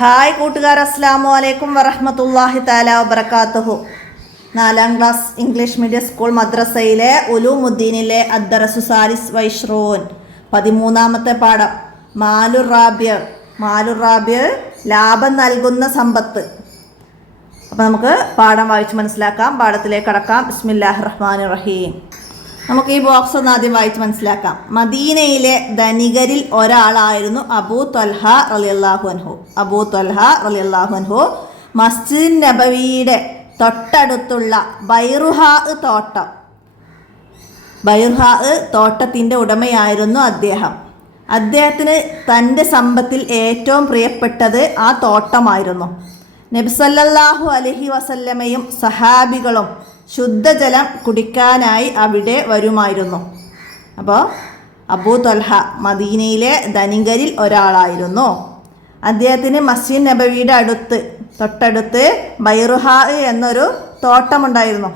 Hi കൂട്ടുകാർ, അസ്സലാമു അലൈക്കും വറഹ്മത്തുള്ളാഹി തആല വബറകാതുഹു. 4ാം ക്ലാസ് ഇംഗ്ലീഷ് മീഡിയം സ്കൂൾ മദ്രസയിലെ ഉലൂമുദ്ദീനിലെ അദ്ദറസു സാലിസ് വൈഷ്റൂൻ 13ാമത്തെ പാഠം മാലുർ റാബിയ ലാഭം നൽകുന്ന സമ്പത്ത്. അപ്പോൾ നമുക്ക് പാഠം വായിച്ച് മനസ്സിലാക്കാം. പാഠത്തിലേക്ക് കടക്കാം. ബിസ്മില്ലാഹിർ റഹ്മാനിർ റഹീം. നമുക്ക് ഈ ബോക്സ് ഒന്ന് ആദ്യം വായിച്ച് മനസ്സിലാക്കാം. മദീനയിലെ ധനികരിൽ ഒരാളായിരുന്നു അബൂ ത്വൽഹ റളിയല്ലാഹു അൻഹു. മസ്ജിദ് നബവിയുടെ തൊട്ടടുത്തുള്ള ബൈറുഹാ തോട്ടത്തിൻ്റെ ഉടമയായിരുന്നു അദ്ദേഹം. അദ്ദേഹത്തിന് തൻ്റെ സമ്പത്തിൽ ഏറ്റവും പ്രിയപ്പെട്ടത് ആ തോട്ടമായിരുന്നു. നബി സല്ലല്ലാഹു അലൈഹി വസല്ലമയും സഹാബികളും ശുദ്ധജലം കുടിക്കാനായി അവിടെ വരുമായിരുന്നു. അപ്പോൾ അബൂ ത്വൽഹ മദീനയിലെ ധനികരിൽ ഒരാളായിരുന്നു. അദ്ദേഹത്തിന് മസ്ജിദ് നബവിയുടെ തൊട്ടടുത്ത് ബൈറുഹാ എന്നൊരു തോട്ടമുണ്ടായിരുന്നു.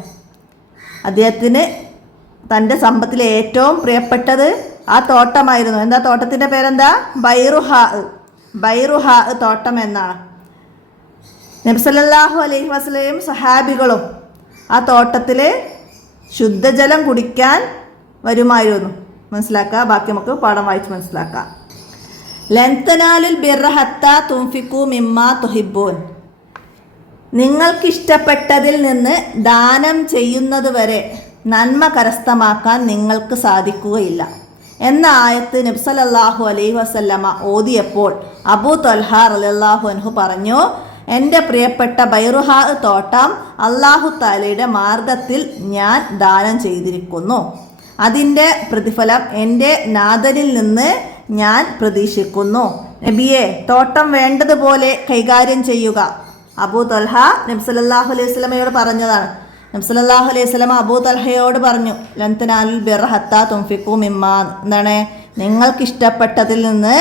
അദ്ദേഹത്തിന് തൻ്റെ സമ്പത്തിൽ ഏറ്റവും പ്രിയപ്പെട്ടത് ആ തോട്ടമായിരുന്നു. എന്താ തോട്ടത്തിൻ്റെ പേരെന്താ? ബൈറുഹാ തോട്ടം എന്നാണ്. നബി സല്ലല്ലാഹു അലൈഹി വസല്ലമയും സഹാബികളും ആ തോട്ടത്തിൽ ശുദ്ധജലം കുടിക്കാൻ വരുമായിരുന്നു. മനസ്സിലാക്കുക. ബാക്കി നമുക്ക് പാഠം വായിച്ച് മനസ്സിലാക്കാം. ലൻ തനാലുൽ ബിർറ ഹത്താ തുൻഫിഖൂ മിമ്മാ തുഹിബ്ബൂൻ. നിങ്ങൾക്കിഷ്ടപ്പെട്ടതിൽ നിന്ന് ദാനം ചെയ്യുന്നതുവരെ നന്മ കരസ്ഥമാക്കാൻ നിങ്ങൾക്ക് സാധിക്കുകയില്ല എന്ന ആയത്ത് നബി സല്ലല്ലാഹു അലൈഹി വസല്ലമ ഓതിയപ്പോൾ അബൂ ത്വൽഹ റളിയല്ലാഹു അൻഹു പറഞ്ഞു, എൻ്റെ പ്രിയപ്പെട്ട ബൈറുഹാ തോട്ടം അല്ലാഹു തആലയുടെ മാർഗത്തിൽ ഞാൻ ദാനം ചെയ്തിരിക്കുന്നു. അതിൻ്റെ പ്രതിഫലം എൻ്റെ നാഥനിൽ നിന്ന് ഞാൻ പ്രതീക്ഷിക്കുന്നു. നബിയെ, തോട്ടം വേണ്ടതുപോലെ കൈകാര്യം ചെയ്യുക. അബൂ ത്വൽഹ നബി സല്ലല്ലാഹു അലൈഹി വസല്ലമയോട് പറഞ്ഞതാണ്. നബി സല്ലല്ലാഹു അലൈഹി വസല്ലമ അബൂ ത്വൽഹയോട് പറഞ്ഞു, ലൻ തനാലുൽ ബിർറ ഹത്താ തുൻഫിഖൂ മിമ്മാ. എന്താണ്? നിങ്ങൾക്കിഷ്ടപ്പെട്ടതിൽ നിന്ന്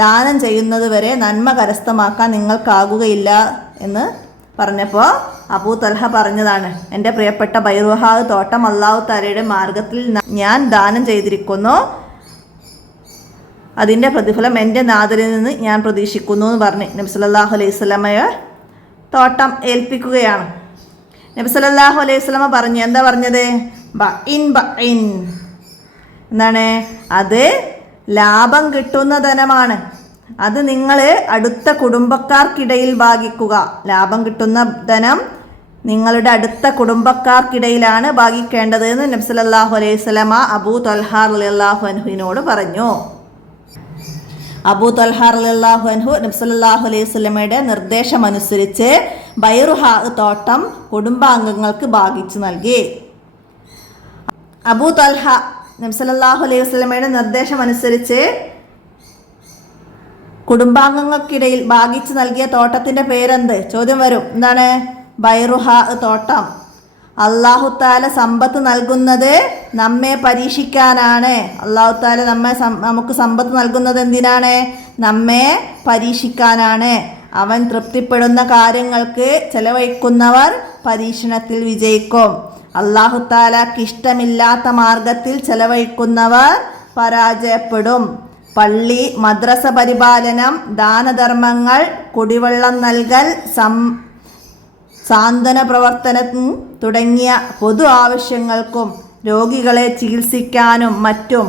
ദാനം ചെയ്യുന്നത് വരെ നന്മ കരസ്ഥമാക്കാൻ നിങ്ങൾക്കാകുകയില്ല എന്ന് പറഞ്ഞപ്പോൾ അബൂ ത്വൽഹ പറഞ്ഞതാണ്, എൻ്റെ പ്രിയപ്പെട്ട ബൈറുഹാ തോട്ടം അല്ലാഹു തആലയുടെ മാർഗത്തിൽ ഞാൻ ദാനം ചെയ്തിരിക്കുന്നു. അതിൻ്റെ പ്രതിഫലം എൻ്റെ നാഥനിൽ നിന്ന് ഞാൻ പ്രതീക്ഷിക്കുന്നു എന്ന് പറഞ്ഞ് നബി സല്ലല്ലാഹു അലൈഹി വസല്ലമയെ തോട്ടം ഏൽപ്പിക്കുകയാണ്. നബി സല്ലല്ലാഹു അലൈഹി വസല്ലമ പറഞ്ഞു, എന്താ പറഞ്ഞത്? ബഇൻ എന്താണ്? അത് ലാഭം കിട്ടുന്ന ധനമാണ്. അത് നിങ്ങൾ അടുത്ത കുടുംബക്കാർക്കിടയിൽ ഭാഗിക്കുക. ലാഭം കിട്ടുന്ന ധനം നിങ്ങളുടെ അടുത്ത കുടുംബക്കാർക്കിടയിലാണ് ഭാഗിക്കേണ്ടത് എന്ന് നബി സല്ലല്ലാഹു അലൈഹി വസല്ലമ അബൂ ത്വൽഹ റളിയല്ലാഹു അൻഹുവിനോട് പറഞ്ഞു. അബൂ ത്വൽഹ റളിയല്ലാഹു അൻഹു നബി സല്ലല്ലാഹു അലൈഹി വസല്ലമയുടെ നിർദ്ദേശമനുസരിച്ച് ബൈറുഹാ തോട്ടം കുടുംബാംഗങ്ങൾക്ക് ഭാഗിച്ചു നൽകി. അബൂ ത്വൽഹ നബി സല്ലല്ലാഹു അലൈഹി വസല്ലമയുടെ നിർദ്ദേശമനുസരിച്ച് കുടുംബാംഗങ്ങൾക്കിടയിൽ ഭാഗിച്ചു നൽകിയ തോട്ടത്തിൻ്റെ പേരെന്ത്? ചോദ്യം വരും. എന്താണ്? ബൈറുഹാ തോട്ടം. അല്ലാഹു തആല സമ്പത്ത് നൽകുന്നത് നമ്മെ പരീക്ഷിക്കാനാണ്. അല്ലാഹു തആല നമുക്ക് സമ്പത്ത് നൽകുന്നത് എന്തിനാണ്? നമ്മെ പരീക്ഷിക്കാനാണ്. അവൻ തൃപ്തിപ്പെടുന്ന കാര്യങ്ങൾക്ക് ചെലവഴിക്കുന്നവർ പരീക്ഷണത്തിൽ വിജയിക്കും. അല്ലാഹു തആലക്ക് ഇഷ്ടമില്ലാത്ത മാർഗത്തിൽ ചെലവഴിക്കുന്നവർ പരാജയപ്പെടും. പള്ളി, മദ്രസ പരിപാലനം, ദാനധർമ്മങ്ങൾ, കുടിവെള്ളം നൽകൽ, സാന്ത്വന പ്രവർത്തനം തുടങ്ങിയ പൊതു ആവശ്യങ്ങൾക്കും രോഗികളെ ചികിത്സിക്കാനും മറ്റും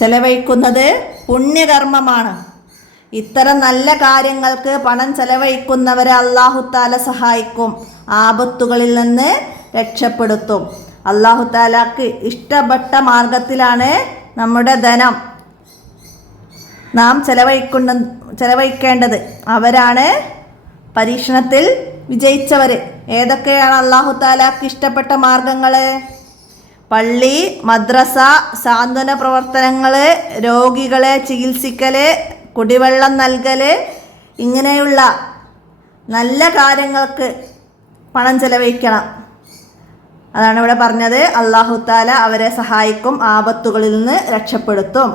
ചെലവഴിക്കുന്നത് പുണ്യകർമ്മമാണ്. ഇത്തരം നല്ല കാര്യങ്ങൾക്ക് പണം ചെലവഴിക്കുന്നവരെ അല്ലാഹു തആല സഹായിക്കും, ആപത്തുകളിൽ നിന്ന് രക്ഷപ്പെടുത്തും. അല്ലാഹു തആലക്ക് ഇഷ്ടപ്പെട്ട മാർഗത്തിലാണ് നമ്മുടെ ധനം നാം ചെലവഴിക്കേണ്ടത്. അവരാണ് പരീക്ഷണത്തിൽ വിജയിച്ചവർ. ഏതൊക്കെയാണ് അല്ലാഹു തആലക്ക് ഇഷ്ടപ്പെട്ട മാർഗങ്ങൾ? പള്ളി, മദ്രസ, സാന്ത്വന പ്രവർത്തനങ്ങൾ, രോഗികളെ ചികിത്സിക്കൽ, കുടിവെള്ളം നൽകൽ, ഇങ്ങനെയുള്ള നല്ല കാര്യങ്ങൾക്ക് പണം ചെലവഴിക്കണം. അതാണ് ഇവിടെ പറഞ്ഞത്. അല്ലാഹു തആല അവരെ സഹായിക്കും, ആപത്തുകളിൽ നിന്ന് രക്ഷപ്പെടുത്തും.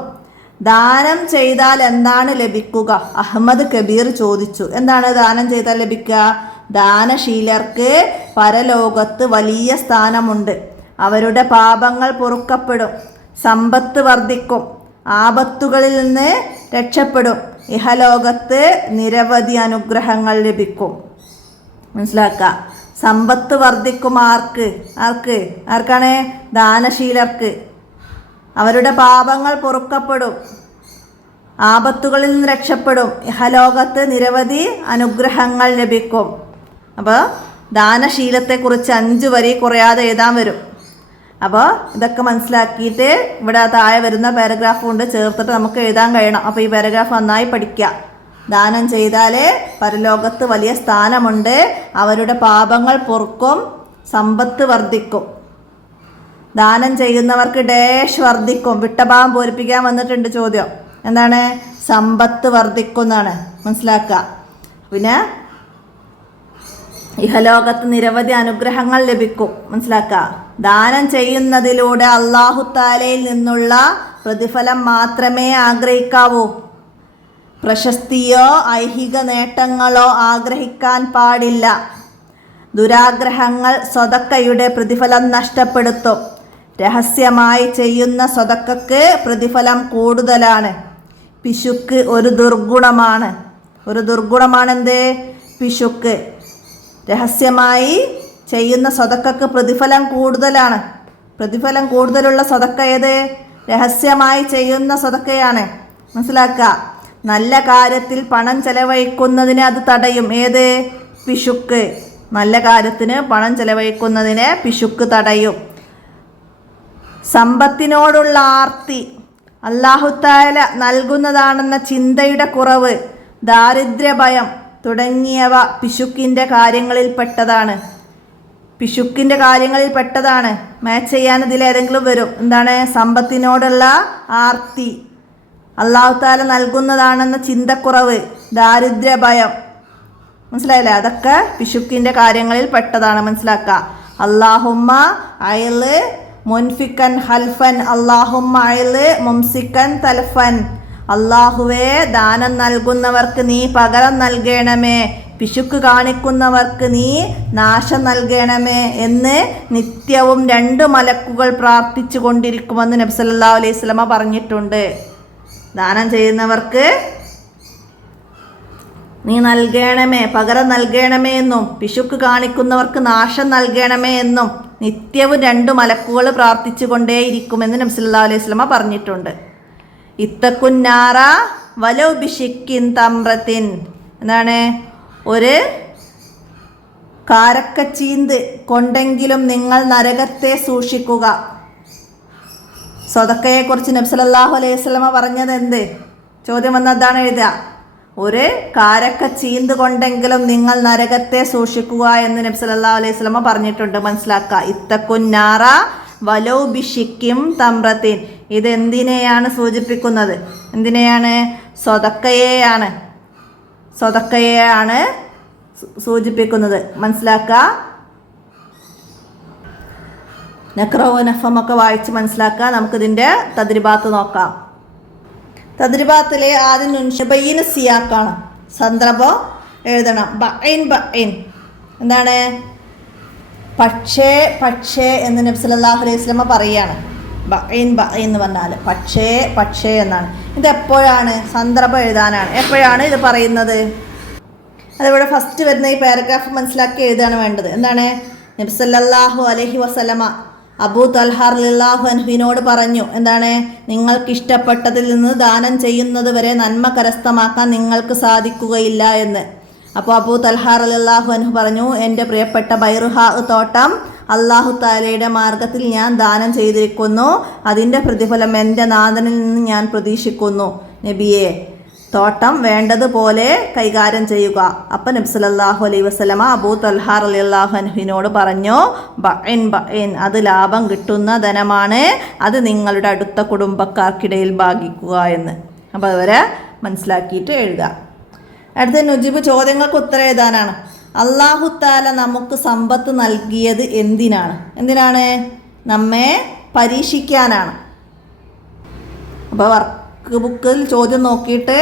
ദാനം ചെയ്താൽ എന്താണ് ലഭിക്കുക? അഹമ്മദ് കബീർ ചോദിച്ചു. എന്താണ് ദാനം ചെയ്താൽ ലഭിക്കുക? ദാനശീലർക്ക് പരലോകത്ത് വലിയ സ്ഥാനമുണ്ട്. അവരുടെ പാപങ്ങൾ പൊറുക്കപ്പെടും, സമ്പത്ത് വർദ്ധിക്കും, ആപത്തുകളിൽ നിന്ന് രക്ഷപ്പെടും, ഇഹലോകത്ത് നിരവധി അനുഗ്രഹങ്ങൾ ലഭിക്കും. മനസ്സിലാക്കുക. സമ്പത്ത് വർദ്ധിക്കും. ആർക്കാണ്? ദാനശീലർക്ക്. അവരുടെ പാപങ്ങൾ പൊറുക്കപ്പെടും. ആപത്തുകളിൽ നിന്ന് രക്ഷപ്പെടും. ഇഹലോകത്ത് നിരവധി അനുഗ്രഹങ്ങൾ ലഭിക്കും. അപ്പോൾ ദാനശീലത്തെക്കുറിച്ച് 5 വരി കുറയാതെ എഴുതാൻ വരും. അപ്പോൾ ഇതൊക്കെ മനസ്സിലാക്കിയിട്ട് ഇവിടെ താഴെ വരുന്ന പാരഗ്രാഫ് കൊണ്ട് ചേർത്തിട്ട് നമുക്ക് എഴുതാൻ കഴിയണം. അപ്പോൾ ഈ പാരഗ്രാഫ് നന്നായി പഠിക്കുക. ദാനം ചെയ്താൽ പരലോകത്ത് വലിയ സ്ഥാനമുണ്ട്. അവരുടെ പാപങ്ങൾ പൊറുക്കും. സമ്പത്ത് വർദ്ധിക്കും. ദാനം ചെയ്യുന്നവർക്ക് ഡാഷ് വർദ്ധിക്കും. വിട്ടഭാവം പൂരിപ്പിക്കാൻ വന്നിട്ടുണ്ട് ചോദ്യം. എന്താണ്? സമ്പത്ത് വർദ്ധിക്കുന്നതാണ്. മനസ്സിലാക്കുക. പിന്നെ ഇഹലോകത്ത് നിരവധി അനുഗ്രഹങ്ങൾ ലഭിക്കും. മനസ്സിലാക്കുക. ദാനം ചെയ്യുന്നതിലൂടെ അല്ലാഹു തആലയിൽ നിന്നുള്ള പ്രതിഫലം മാത്രമേ ആഗ്രഹിക്കാവൂ. പ്രശസ്തിയോ ഐഹിക നേട്ടങ്ങളോ ആഗ്രഹിക്കാൻ പാടില്ല. ദുരാഗ്രഹങ്ങൾ സ്വതക്കയുടെ പ്രതിഫലം നഷ്ടപ്പെടുത്തും. രഹസ്യമായി ചെയ്യുന്ന സ്വതക്കക്ക് പ്രതിഫലം കൂടുതലാണ്. പിശുക്ക് ഒരു ദുർഗുണമാണ്. എന്ത്? പിശുക്ക്. രഹസ്യമായി ചെയ്യുന്ന സ്വതക്കക്ക് പ്രതിഫലം കൂടുതലാണ്. പ്രതിഫലം കൂടുതലുള്ള സ്വതക്ക ഏത്? രഹസ്യമായി ചെയ്യുന്ന സ്വതക്കയാണ്. മനസ്സിലാക്കുക. നല്ല കാര്യത്തിൽ പണം ചെലവഴിക്കുന്നതിനെ അത് തടയും. ഏത്? പിശുക്ക്. നല്ല കാര്യത്തിന് പണം ചെലവഴിക്കുന്നതിനെ പിശുക്ക് തടയും. സമ്പത്തിനോടുള്ള ആർത്തി, അല്ലാഹു തആല നൽകുന്നതാണെന്ന ചിന്തയുടെ കുറവ്, ദാരിദ്ര്യഭയം തുടങ്ങിയവ പിശുക്കിൻ്റെ കാര്യങ്ങളിൽപ്പെട്ടതാണ്. മാച്ച് ചെയ്യാൻ ഇതിലേതെങ്കിലും വരും. എന്താണ്? സമ്പത്തിനോടുള്ള ആർത്തി, അല്ലാഹു തആല നൽകുന്നതാണെന്ന ചിന്തക്കുറവ്, ദാരിദ്ര്യഭയം. മനസ്സിലായില്ലേ? അതൊക്കെ പിശുക്കിൻ്റെ കാര്യങ്ങളിൽ പെട്ടതാണ്. മനസ്സിലാക്കുക. അല്ലാഹുമ്മ അയല് മുൻഫിക്കൻ ഹൽഫൻ, അല്ലാഹുമ്മ അയല് മുംസിക്കൻ തൽഫൻ. അല്ലാഹുവേ, ദാനം നൽകുന്നവർക്ക് നീ പകരം നൽകണമേ, പിശുക്ക് കാണിക്കുന്നവർക്ക് നീ നാശം നൽകണമേ എന്ന് നിത്യവും 2 മലക്കുകൾ പ്രാർത്ഥിച്ചു കൊണ്ടിരിക്കുമെന്ന് നബി സല്ലല്ലാഹു അലൈഹി വസല്ലമ പറഞ്ഞിട്ടുണ്ട്. ദാനം ചെയ്യുന്നവർക്ക് നീ നൽകണമേ, പകരം നൽകണമേ എന്നും പിശുക്ക് കാണിക്കുന്നവർക്ക് നാശം നൽകണമേ എന്നും നിത്യവും 2 മലക്കുകൾ പ്രാർത്ഥിച്ചു കൊണ്ടേയിരിക്കുമെന്ന് നബി സല്ലല്ലാഹു അലൈഹി വസല്ലമ പറഞ്ഞിട്ടുണ്ട്. ഇത്തക്കുന്നാറ വലൗ ബിശിക്കിൻ തംറത്തിൻ. എന്താണ്? ഒരു കാരക്കച്ചീന്ത് കൊണ്ടെങ്കിലും നിങ്ങൾ നരകത്തെ സൂക്ഷിക്കുക. സ്വതക്കയെക്കുറിച്ച് നബി സല്ലല്ലാഹു അലൈഹി വസല്ലമ പറഞ്ഞത് എന്ത്? ചോദ്യം വന്നതാണ് എഴുതുക. ഒരു കാരക്കച്ചീന്ത് കൊണ്ടെങ്കിലും നിങ്ങൾ നരകത്തെ സൂക്ഷിക്കുക എന്ന് നബി സല്ലല്ലാഹു അലൈഹി വസല്ലമ പറഞ്ഞിട്ടുണ്ട്. മനസ്സിലാക്കുക. ഇത്തക്കുന്നാറ വലൗ ബിശിക്കിം തംറത്തിൻ. ഇത് എന്തിനെയാണ് സൂചിപ്പിക്കുന്നത്? സ്വതക്കയെയാണ് സൂചിപ്പിക്കുന്നത്. മനസ്സിലാക്കുക. നഖ്റവും നഫമൊക്കെ വായിച്ച് മനസ്സിലാക്കുക. നമുക്കിതിൻ്റെ തദ്രിബാത്ത് നോക്കാം. തദ്രിബാത്തിലെ ആദ്യം നുൻഷബയിന് സിയാക്കാണ്. സന്ദർഭം എഴുതണം. ബഅൻ. എന്താണ്? പക്ഷേ എന്ന് നബി സല്ലല്ലാഹു അലൈഹി വസല്ലമ പറയുകയാണ്. ബഅൻ എന്ന് പറഞ്ഞാൽ പക്ഷേ എന്നാണ്. ഇതെപ്പോഴാണ്? സന്ദർഭം എഴുതാനാണ്. എപ്പോഴാണ് ഇത് പറയുന്നത്? അതിവിടെ ഫസ്റ്റ് വരുന്ന ഈ പാരഗ്രാഫ് മനസ്സിലാക്കി എഴുതാണ് വേണ്ടത്. എന്താണ്? നബി സല്ലല്ലാഹു അലൈഹി വസല്ലമ അബൂ തൽഹ റളിയല്ലാഹു അൻഹുവിനോട് പറഞ്ഞു. എന്താണ്? നിങ്ങൾക്ക് ഇഷ്ടപ്പെട്ടതിൽ നിന്ന് ദാനം ചെയ്യുന്നത് വരെ നന്മ കരസ്ഥമാക്കാൻ നിങ്ങൾക്ക് സാധിക്കുകയില്ല എന്ന്. അപ്പോൾ അബൂ തൽഹ റളിയല്ലാഹു അൻഹു പറഞ്ഞു, എൻ്റെ പ്രിയപ്പെട്ട ബൈറുഹാ തോട്ടം അല്ലാഹു തആലയുടെ മാർഗത്തിൽ ഞാൻ ദാനം ചെയ്തിരിക്കുന്നു. അതിൻ്റെ പ്രതിഫലം എൻ്റെ നാഥനിൽ നിന്ന് ഞാൻ പ്രതീക്ഷിക്കുന്നു. നബിയെ, തോട്ടം വേണ്ടതുപോലെ കൈകാര്യം ചെയ്യുക. അപ്പം നബി സല്ലല്ലാഹു അലൈഹി വസല്ലമ അബൂ തൽഹ റളിയല്ലാഹു അൻഹുവിനോട് പറഞ്ഞു, ബഅൻ, അത് ലാഭം കിട്ടുന്ന ധനമാണ്, അത് നിങ്ങളുടെ അടുത്ത കുടുംബക്കാർക്കിടയിൽ ഭാഗിക്കുക എന്ന്. അപ്പോൾ അതുവരെ മനസ്സിലാക്കിയിട്ട് എഴുതുക. അടുത്ത നുജിബ് ചോദ്യങ്ങൾക്ക് ഉത്തരം എഴുതാനാണ്. അല്ലാഹു തആല നമുക്ക് സമ്പത്ത് നൽകിയത് എന്തിനാണ്? നമ്മെ പരീക്ഷിക്കാനാണ്. അപ്പോൾ വർക്ക് ബുക്കിൽ ചോദ്യം നോക്കിയിട്ട്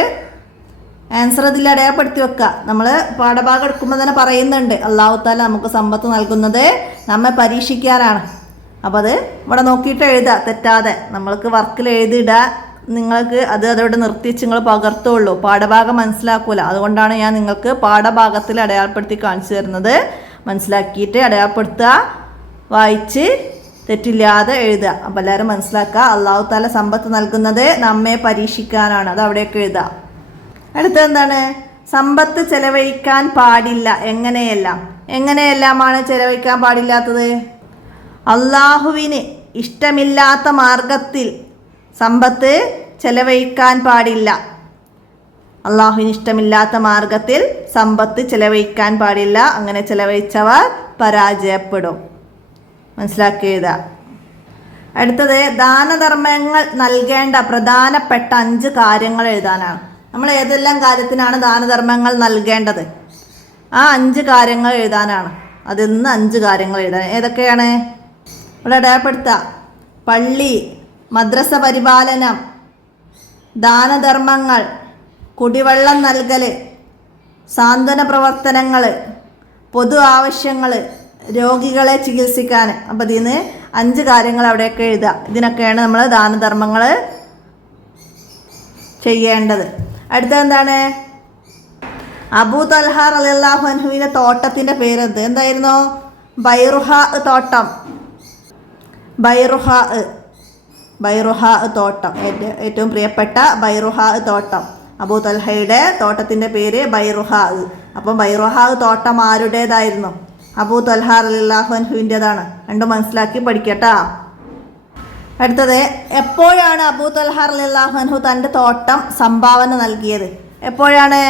ആൻസർ ഇതിൽ അടയാളപ്പെടുത്തി വെക്കുക. നമ്മൾ പാഠഭാഗം എടുക്കുമ്പോൾ തന്നെ പറയുന്നുണ്ട്, അല്ലാഹു തആല നമുക്ക് സമ്പത്ത് നൽകുന്നത് നമ്മെ പരീക്ഷിക്കാനാണ്. അപ്പോൾ അത് ഇവിടെ നോക്കിയിട്ട് എഴുതുക തെറ്റാതെ. നമ്മൾക്ക് വർക്കിൽ എഴുതിയിടുക, നിങ്ങൾക്ക് അതോടെ നിർത്തിച്ച് നിങ്ങൾ പകർത്തുള്ളൂ, പാഠഭാഗം മനസ്സിലാക്കൂല. അതുകൊണ്ടാണ് ഞാൻ നിങ്ങൾക്ക് പാഠഭാഗത്തിൽ അടയാളപ്പെടുത്തി കാണിച്ചു തരുന്നത്. മനസ്സിലാക്കിയിട്ട് അടയാളപ്പെടുത്തുക, വായിച്ച് തെറ്റില്ലാതെ എഴുതുക. അപ്പം എല്ലാവരും മനസ്സിലാക്കുക, അള്ളാഹു താല സമ്പത്ത് നൽകുന്നത് നമ്മെ പരീക്ഷിക്കാനാണ്. അത് അവിടെയൊക്കെ എഴുതുക. അടുത്ത എന്താണ്? സമ്പത്ത് ചെലവഴിക്കാൻ പാടില്ല. എങ്ങനെയെല്ലാമാണ് ചെലവഴിക്കാൻ പാടില്ലാത്തത്? അള്ളാഹുവിന് ഇഷ്ടമില്ലാത്ത മാർഗത്തിൽ സമ്പത്ത് ചെലവഴിക്കാൻ പാടില്ല. അള്ളാഹുവിന് ഇഷ്ടമില്ലാത്ത മാർഗത്തിൽ സമ്പത്ത് ചെലവഴിക്കാൻ പാടില്ല. അങ്ങനെ ചെലവഴിച്ചവർ പരാജയപ്പെടും. മനസ്സിലാക്കിയതാ. അടുത്തത് ദാനധർമ്മങ്ങൾ നൽകേണ്ട പ്രധാനപ്പെട്ട 5 കാര്യങ്ങൾ എഴുതാനാണ്. നമ്മൾ ഏതെല്ലാം കാര്യത്തിനാണ് ദാനധർമ്മങ്ങൾ നൽകേണ്ടത്, ആ 5 കാര്യങ്ങൾ എഴുതാനാണ്. അതിൽ നിന്ന് 5 കാര്യങ്ങൾ എഴുതാൻ. ഏതൊക്കെയാണ്? ഇവിടെ അടയാളപ്പെടുത്തുക. പള്ളി, മദ്രസ പരിപാലനം, ദാനധർമ്മങ്ങൾ, കുടിവെള്ളം നൽകൽ, സാന്ത്വന പ്രവർത്തനങ്ങൾ, പൊതു ആവശ്യങ്ങൾ, രോഗികളെ ചികിത്സിക്കാൻ. അപ്പം ഇതിന് 5 കാര്യങ്ങൾ അവിടെയൊക്കെ എഴുതുക. ഇതിനൊക്കെയാണ് നമ്മൾ ദാനധർമ്മങ്ങൾ ചെയ്യേണ്ടത്. അടുത്തത് എന്താണ്? അബൂ തൽഹ റളിയല്ലാഹു അൻഹുവിൻ്റെ തോട്ടത്തിൻ്റെ പേരെന്ത്? എന്തായിരുന്നു? ബൈറുഹാ തോട്ടം. ബൈറുഹാ തോട്ടം, ഏറ്റവും പ്രിയപ്പെട്ട ബൈറുഹാ തോട്ടം. അബൂ തൽഹയുടെ തോട്ടത്തിൻ്റെ പേര് ബൈറുഹാ. അപ്പം ബൈറുഹാ തോട്ടം ആരുടേതായിരുന്നു? അബൂ തൽഹ റളിയല്ലാഹു അൻഹുവിൻ്റെതാണ്. രണ്ടും മനസ്സിലാക്കി പഠിക്കട്ടാ. അടുത്തത്, എപ്പോഴാണ് അബൂ തൽഹ റളിയല്ലാഹു അൻഹു തൻ്റെ തോട്ടം സംഭാവന നൽകിയത്? എപ്പോഴാണ്?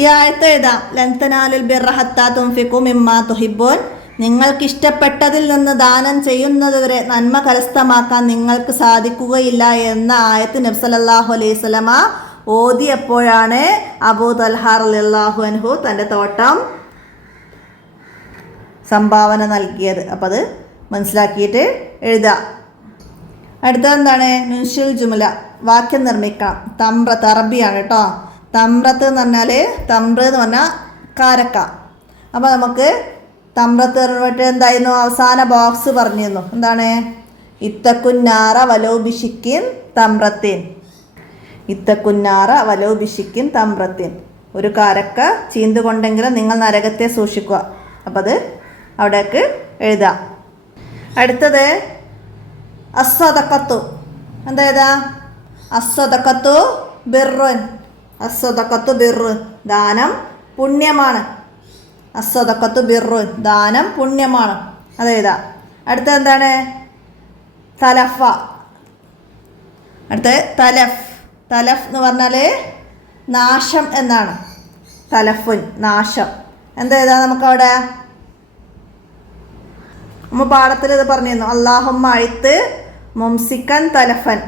ഈ ആയത്ത് എഴുതാം. ലൻ തനാലുൽ ബിർറ ഹത്താ തുൻഫിഖു മിമ്മാ തുഹിബ്ബൂൻ. നിങ്ങൾക്കിഷ്ടപ്പെട്ടതിൽ നിന്ന് ദാനം ചെയ്യുന്നതുവരെ നന്മ കരസ്ഥമാക്കാൻ നിങ്ങൾക്ക് സാധിക്കുകയില്ല എന്ന ആയത്ത് നബി സല്ലല്ലാഹു അലൈഹി വസല്ലമ ഓതിയപ്പോഴാണ് അബൂ തൽഹ റളിയല്ലാഹു അൻഹു തൻ്റെ തോട്ടം സംഭാവന നൽകിയത്. അപ്പം അത് മനസ്സിലാക്കിയിട്ട് എഴുതുക. അടുത്തത് എന്താണ്? നുൻഷിൽ ജുംല, വാക്യം നിർമ്മിക്കണം. തമ്രത്ത് അറബിയാണ് കേട്ടോ. തമ്രത്ത് എന്ന് പറഞ്ഞാൽ, തമ്ര എന്ന് പറഞ്ഞാൽ കാരക്ക. അപ്പോൾ നമുക്ക് തമ്രത്ത് പറഞ്ഞിട്ട് എന്തായിരുന്നു? അവസാന ബോക്സ് പറഞ്ഞിരുന്നു. എന്താണ്? ഇത്തക്കുന്നാറ വലോ ബിഷിക്കിൻ തമ്രത്തിൻ. ഇത്തക്കുന്നാറ വലോ ബിഷിക്കിൻ തമ്രത്തിൻ. ഒരു കാരക്ക ചീന്തുകൊണ്ടെങ്കിലും നിങ്ങൾ നരകത്തെ സൂക്ഷിക്കുക. അപ്പം അത് അവിടേക്ക് എഴുതാം. അടുത്തത് അസ്സദഖത്തു. എന്താ എഴുതാ? അസ്സദഖത്തു ബിർറുൻ. അസ്സദഖത്തു ബിർറുൻ, ദാനം പുണ്യമാണ്. അസ്സദഖത്തു ബിർറുൻ, ദാനം പുണ്യമാണ്. അതെഴുതാം. അടുത്തത് എന്താണ്? തലഫ. അടുത്തത് തലഫ്. തലഫ് എന്ന് പറഞ്ഞാൽ നാശം എന്നാണ്. തലഫുൻ, നാശം. എന്താ എഴുതാ നമുക്കവിടെ? നമ്മൾ പാഠത്തിൽ ഇത് പറഞ്ഞിരുന്നു. അല്ലാഹുമ്മ അഴിത്ത് മുംസിക്കൻ തലഫൻ.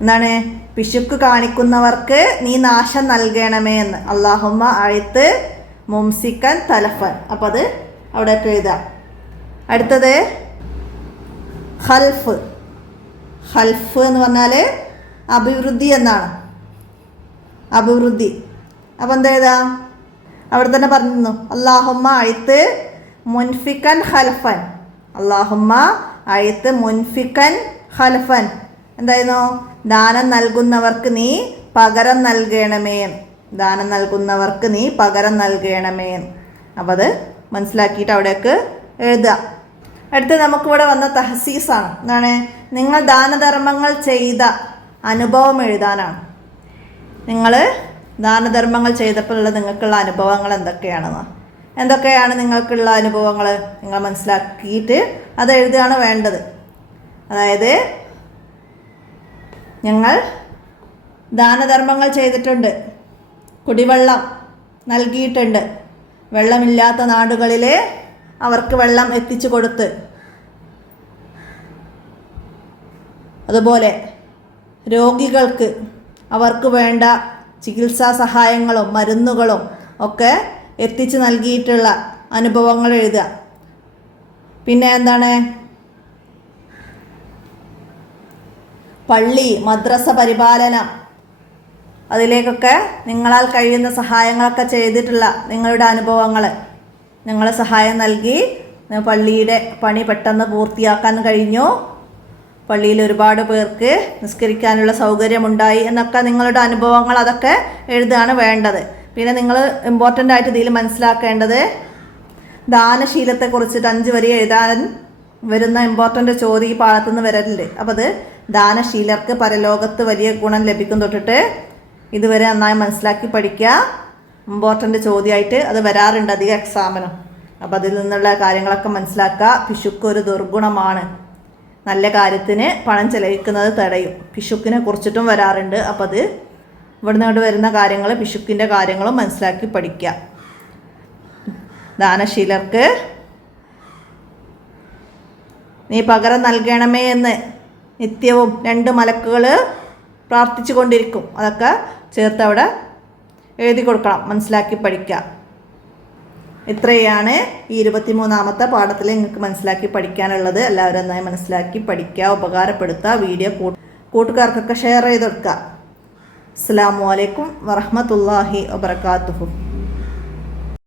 എന്താണ്? പിശുക്ക് കാണിക്കുന്നവർക്ക് നീ നാശം നൽകണമേ എന്ന്. അല്ലാഹുമ്മ അഴിത്ത് മുംസിക്കൻ തലഫൻ. അപ്പം അത് അവിടെയൊക്കെ എഴുതാം. അടുത്തത് ഖൽഫ്. ഖൽഫ് എന്ന് പറഞ്ഞാൽ അഭിവൃദ്ധി എന്നാണ്. അഭിവൃദ്ധി. അപ്പം എന്താ എഴുതാം? അവിടെ തന്നെ പറഞ്ഞിരുന്നു. അല്ലാഹുമ്മ അഴിത്ത് മുൻഫിക്കൻ ഖൽഫൻ. അല്ലാഹുമ്മ അഴിത്ത് മുൻഫിക്കൻ ഖൽഫൻ. എന്തായിരുന്നു? ദാനം നൽകുന്നവർക്ക് നീ പകരം നൽകണമേ. ദാനം നൽകുന്നവർക്ക് നീ പകരം നൽകണമേ. അപ്പോൾ അത് മനസ്സിലാക്കിയിട്ട് അവിടേക്ക് എഴുതുക. അടുത്ത് നമുക്കിവിടെ വന്ന തഹസീസാണ്. എന്താണ്? നിങ്ങൾ ദാനധർമ്മങ്ങൾ ചെയ്ത അനുഭവം എഴുതാനാണ്. നിങ്ങൾ ദാനധർമ്മങ്ങൾ ചെയ്തപ്പോഴുള്ള നിങ്ങൾക്കുള്ള അനുഭവങ്ങൾ എന്തൊക്കെയാണ് നിങ്ങൾക്കുള്ള അനുഭവങ്ങൾ നിങ്ങൾ മനസ്സിലാക്കിയിട്ട് അത് എഴുതുകയാണ് വേണ്ടത്. അതായത് ഞങ്ങൾ ദാനധർമ്മങ്ങൾ ചെയ്തിട്ടുണ്ട്, കുടിവെള്ളം നൽകിയിട്ടുണ്ട്, വെള്ളമില്ലാത്ത നാടുകളിൽ അവർക്ക് വെള്ളം എത്തിച്ചു കൊടുത്ത്, അതുപോലെ രോഗികൾക്ക് അവർക്ക് വേണ്ട ചികിത്സാ സഹായങ്ങളും മരുന്നുകളും ഒക്കെ എത്തിച്ചു നൽകിയിട്ടുള്ള അനുഭവങ്ങൾ എഴുതുക. പിന്നെ എന്താണ്? പള്ളി, മദ്രസ പരിപാലനം, അതിലേക്കൊക്കെ നിങ്ങളാൽ കഴിയുന്ന സഹായങ്ങളൊക്കെ ചെയ്തിട്ടുള്ള നിങ്ങളുടെ അനുഭവങ്ങൾ. നിങ്ങൾ സഹായം നൽകി പള്ളിയുടെ പണി പെട്ടെന്ന് പൂർത്തിയാക്കാൻ കഴിഞ്ഞു, പള്ളിയിൽ ഒരുപാട് പേർക്ക് നിസ്കരിക്കാനുള്ള സൗകര്യമുണ്ടായി എന്നൊക്കെ നിങ്ങളുടെ അനുഭവങ്ങൾ അതൊക്കെ എഴുതുകയാണ് വേണ്ടത്. പിന്നെ നിങ്ങൾ ഇമ്പോർട്ടൻ്റ് ആയിട്ട് ഇതിൽ മനസ്സിലാക്കേണ്ടത് ദാനശീലത്തെക്കുറിച്ചിട്ട് 5 വരി എഴുതാൻ വരുന്ന ഇമ്പോർട്ടൻ്റ് ചോദ്യം ഈ പാഠത്തുനിന്ന് വരലുണ്ട്. അപ്പോൾ അത് ദാനശീലർക്ക് പരലോകത്ത് വലിയ ഗുണം ലഭിക്കും തൊട്ടിട്ട് ഇതുവരെ നന്നായി മനസ്സിലാക്കി പഠിക്കുക. ഇമ്പോർട്ടൻ്റ് ചോദ്യമായിട്ട് അത് വരാറുണ്ട് അധികം എക്സാമിനും. അപ്പോൾ അതിൽ നിന്നുള്ള കാര്യങ്ങളൊക്കെ മനസ്സിലാക്കുക. പിശുക്ക് ഒരു ദുർഗുണമാണ്, നല്ല കാര്യത്തിന് പണം ചെലവഴിക്കുന്നത് തടയും. പിശുക്കിനെ കുറിച്ചിട്ടും വരാറുണ്ട്. അപ്പോൾ അത് ഇവിടുന്ന് കൊണ്ട് വരുന്ന കാര്യങ്ങൾ പിശുക്കിൻ്റെ കാര്യങ്ങളും മനസ്സിലാക്കി പഠിക്കുക. ദാനശീലർക്ക് നീ പകരം നൽകണമേ എന്ന് നിത്യവും 2 മലക്കുകൾ പ്രാർത്ഥിച്ചു കൊണ്ടിരിക്കും. അതൊക്കെ ചേർത്ത് അവിടെ എഴുതി കൊടുക്കണം, മനസ്സിലാക്കി പഠിക്കുക. ഇത്രയാണ് ഈ 23ാമത്തെ പാഠത്തിൽ നിങ്ങൾക്ക് മനസ്സിലാക്കി പഠിക്കാനുള്ളത്. എല്ലാവരും നന്നായി മനസ്സിലാക്കി പഠിക്കുക, ഉപകാരപ്പെടുത്തുക. വീഡിയോ കൂട്ടുകാർക്കൊക്കെ ഷെയർ ചെയ്ത് കൊടുക്കുക. അസ്സലാമു അലൈക്കും വറഹ്മത്തുള്ളാഹി വബറകാതുഹു.